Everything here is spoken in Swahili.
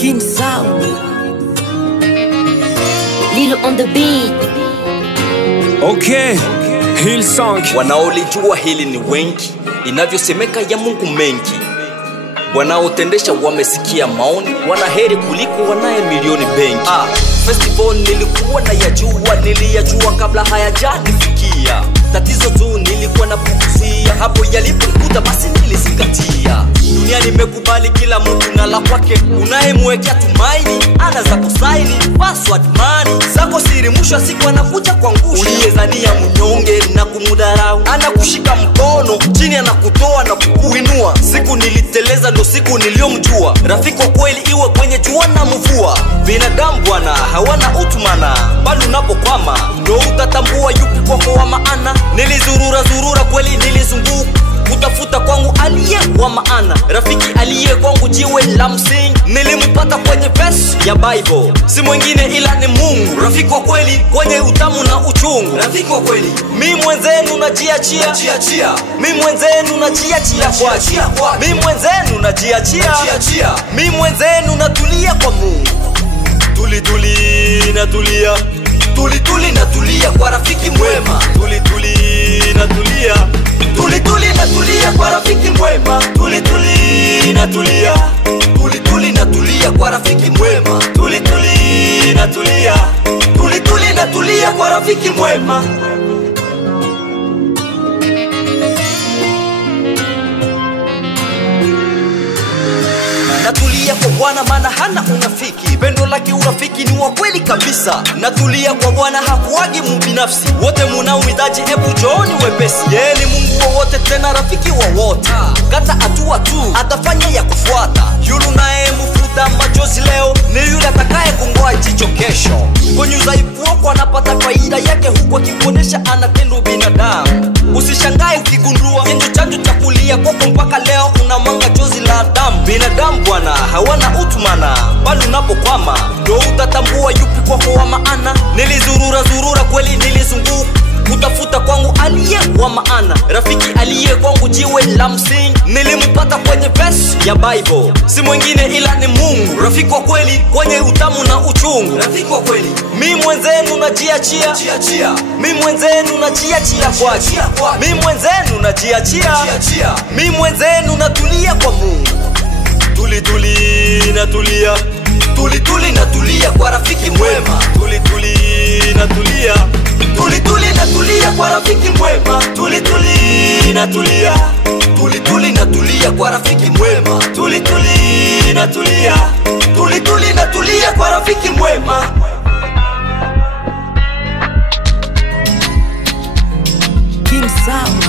King Sound, Lil on the beat. Okay, Hillsong. Wanaolijua hili ni wengi, inavyosemeka ya Mungu mengi. Wanaotendesha wamesikia maoni, wanaheri kuliko wanaye milioni benki. Festival nilikuwa na niliyajua kabla hayajanifikia. Tatizo tu nilikuwa na pukuzia, hapo yalipokuta basi nilizingatia. Dunia nimekubali kila mtu na la kwake, unayemwekea tumaini ana za kusaini. Password money zako siri, mwisho wa siku anakuja kuangusha. Uliyezania mnyonge na kumudarau, anakushika mkono chini anakutoa na kukuinua. Siku niliteleza ndo siku niliyomjua, rafiki wa kweli iwe kwenye jua na mvua. Binadamu bwana hawana utumana, bali unapokwama ndo utatambua yupi kwako wa maana. Nilizurura kweli, nilizunguka kutafuta kwangu aliye wa maana, rafiki aliye kwangu jiwe la msingi. Nilimpata kwenye verse ya Bible, si mwingine ila ni Mungu. Rafiki wa kweli kwenye utamu na uchungu, rafiki wa kweli. Mimi mwenzenu najiachia, mimi mwenzenu najiachia kwa, mimi mwenzenu najiachia, mimi mwenzenu natulia kwa Mungu. Tuli natulia, natulia kwa rafiki mwema. Tuli natulia, natulia kwa rafiki mwema. Natulia, natulia kwa rafiki mwema. Natulia kwa rafiki mwema. Natulia kwa Bwana maana hana unafiki, pendo lake urafiki ni wa kweli kabisa. Natulia kwa Bwana hakuagi mbinafsi, wote mnaohitaji hebu jooni wepesi. Yeye ni Mungu wa wote tena rafiki wa wote, kata hatua tu atafanya ya kufuata. Yule naye mfuta machozi leo ni yule atakaye kungoa jicho kesho. Kwenye udhaifu wako anapata faida yake, huku akikuonesha anatendo binadamu. Usishangae ukigundua kitu chanjo cha kulia kwako mpaka leo unamanga chozi la damu. Binadamu bwana hawana utumana, bali unapokwama ndo utatambua yupi kwako wa maana. Nilizurura kweli, nilizunguka kutafuta kwangu aliye wa maana, rafiki aliye kwangu jiwe la msingi. Nilimpata kwenye verse ya Bible, si mwingine ila ni Mungu. Rafiki wa kweli kwenye utamu na uchungu, rafiki wa kweli. Mimi mwenzenu najiachia, mimi mwenzenu najiachia kwa, mimi mwenzenu najiachia, mimi mwenzenu natulia kwa Mungu. Natulia, natulia kwa rafiki mwema. Natulia, natulia kwa rafiki mwema. Natulia, natulia kwa rafiki mwema. Natulia kwa rafiki mwema. King Sound.